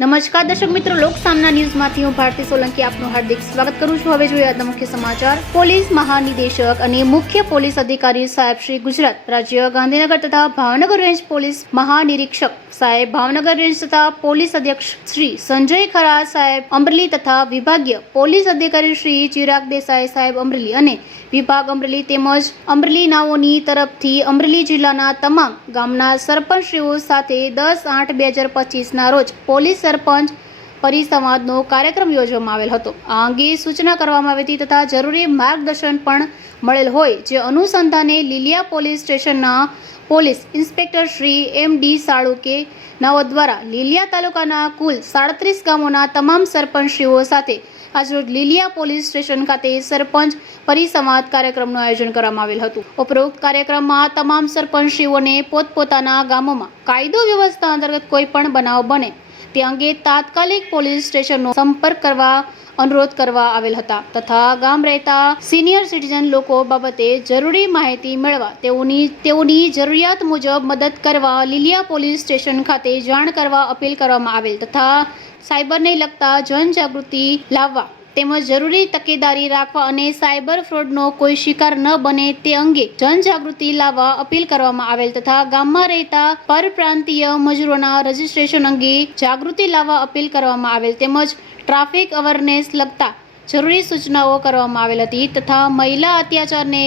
નમસ્કાર દર્શક મિત્રો, લોક સામના ન્યૂઝમાંથી હું ભારતી સોલંકી આપનું હાર્દિક સ્વાગત કરું છું. હવે જોઈએ આજના મુખ્ય સમાચાર. પોલીસ મહાનિદેશક અને મુખ્ય પોલીસ અધિકારી સાહેબ શ્રી ગુજરાત, રાજ્ય ગાંધીનગર તથા ભાવનગર રેન્જ પોલીસ મહાનિરીક્ષક સાહેબ ભાવનગર રેન્જ તથા પોલીસ અધ્યક્ષ શ્રી સંજય ખરા સાહેબ અમરેલી તથા વિભાગીય પોલીસ અધિકારી શ્રી ચિરાગ દેસાઈ સાહેબ અમરેલી અને વિભાગ અમરેલી તેમજ અમરેલી નાઓની તરફથી અમરેલી જિલ્લાના તમામ ગામના સરપંચશ્રીઓ સાથે દસ આઠ બે હજાર પચીસના રોજ પોલીસ સરપંચ પરિસંવાદનો કાર્યક્રમ યોજવામાં આવેલ હતો. આ અંગે સૂચના કરવામાં આવી હતી તથા જરૂરી માર્ગદર્શન પણ મળેલ હોય, જે અનુસંધાને લીલિયા પોલીસ સ્ટેશનના police inspector Shri M D Salunke નવો દ્વારા લીલિયા તાલુકાના કુલ સાડત્રીસ ગામોના તમામ સરપંચશ્રીઓ સાથે આજરોજ લીલિયા પોલીસ સ્ટેશન ખાતે સરપંચ પરિસંવાદ કાર્યક્રમનું આયોજન કરવામાં આવેલ હતું. ઉપરોક્ત કાર્યક્રમમાં તમામ સરપંચશ્રીઓને પોતપોતાના ગામોમાં કાયદો વ્યવસ્થા અંતર્ગત કોઈ પણ બનાવ બને તે અંગે તાત્કાલિક પોલીસ સ્ટેશનનો સંપર્ક કરવા અનુરોધ કરવા આવેલ હતા તથા ગામ રહેતા સિનિયર સિટીઝન લોકો બાબતે જરૂરી માહિતી મેળવા તેઓની તેઓની જરૂરિયાત મુજબ મદદ કરવા લીલિયા પોલીસ સ્ટેશન ખાતે જાણ કરવા અપીલ કરવામાં આવેલ તથા સાયબરને લગતા જનજાગૃતિ લાવવા તેમજ જરૂરી તકેદારી રાખવા અને સાયબર ફ્રોડનો કોઈ શિકાર ન બને તે અંગે જનજાગૃતિ લાવવા અપીલ કરવામાં આવેલ તથા ગામમાં રહેતા પરપ્રાંતીય મજૂરોના રજીસ્ટ્રેશન અંગે જાગૃતિ લાવવા અપીલ કરવામાં આવેલ તેમજ ટ્રાફિક અવેરનેસ લગતા જરૂરી સૂચનાઓ કરવામાં આવેલ હતી તથા મહિલા અત્યાચારને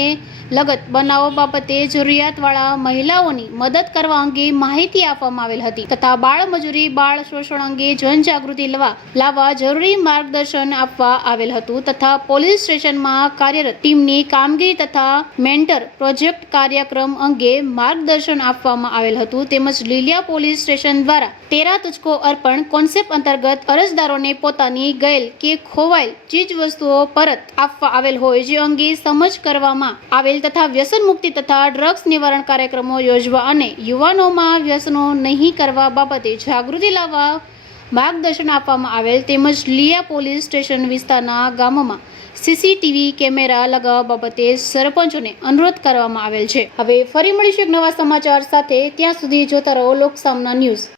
લગત બનાવો બાબતે જરૂરિયાતવાળા મહિલાઓની મદદ કરવા અંગે માહિતી આપવામાં આવેલ હતી તથા બાળ મજૂરી, બાળ શોષણ અંગે જનજાગૃતિ લેવા લાવવા જરૂરી માર્ગદર્શન આપવા આવેલ હતું તથા પોલીસ સ્ટેશનમાં કાર્યરત ટીમની કામગીરી તથા મેન્ટર પ્રોજેક્ટ કાર્યક્રમ અંગે માર્ગદર્શન આપવામાં આવેલ હતું તેમજ લીલિયા પોલીસ સ્ટેશન દ્વારા તેરા તુચકો અર્પણ કોન્સેપ્ટ અંતર્ગત અરજદારોને પોતાની ગયેલ કે ખોવાયેલ ચીજ વસ્તુઓ પરત આપવા આવેલ હોય જે અંગે સમજ કરવામાં આવેલ તથા વ્યસન મુક્તિ તથા ડ્રગ્સ નિવારણ કાર્યક્રમો યોજવા અને યુવાનોમાં વ્યસનો નહીં કરવા બાબતે જાગૃતિ લાવવા માર્ગદર્શન આપવામાં આવેલ તેમજ લીયા પોલીસ સ્ટેશન વિસ્તારના ગામોમાં સીસીટીવી કેમેરા લગાવવા બાબતે સરપંચોને અનુરોધ કરવામાં આવેલ છે. હવે ફરી મળીશું એક નવા સમાચાર સાથે. ત્યાં સુધી જોતા રહો લોકસામના ન્યૂઝ.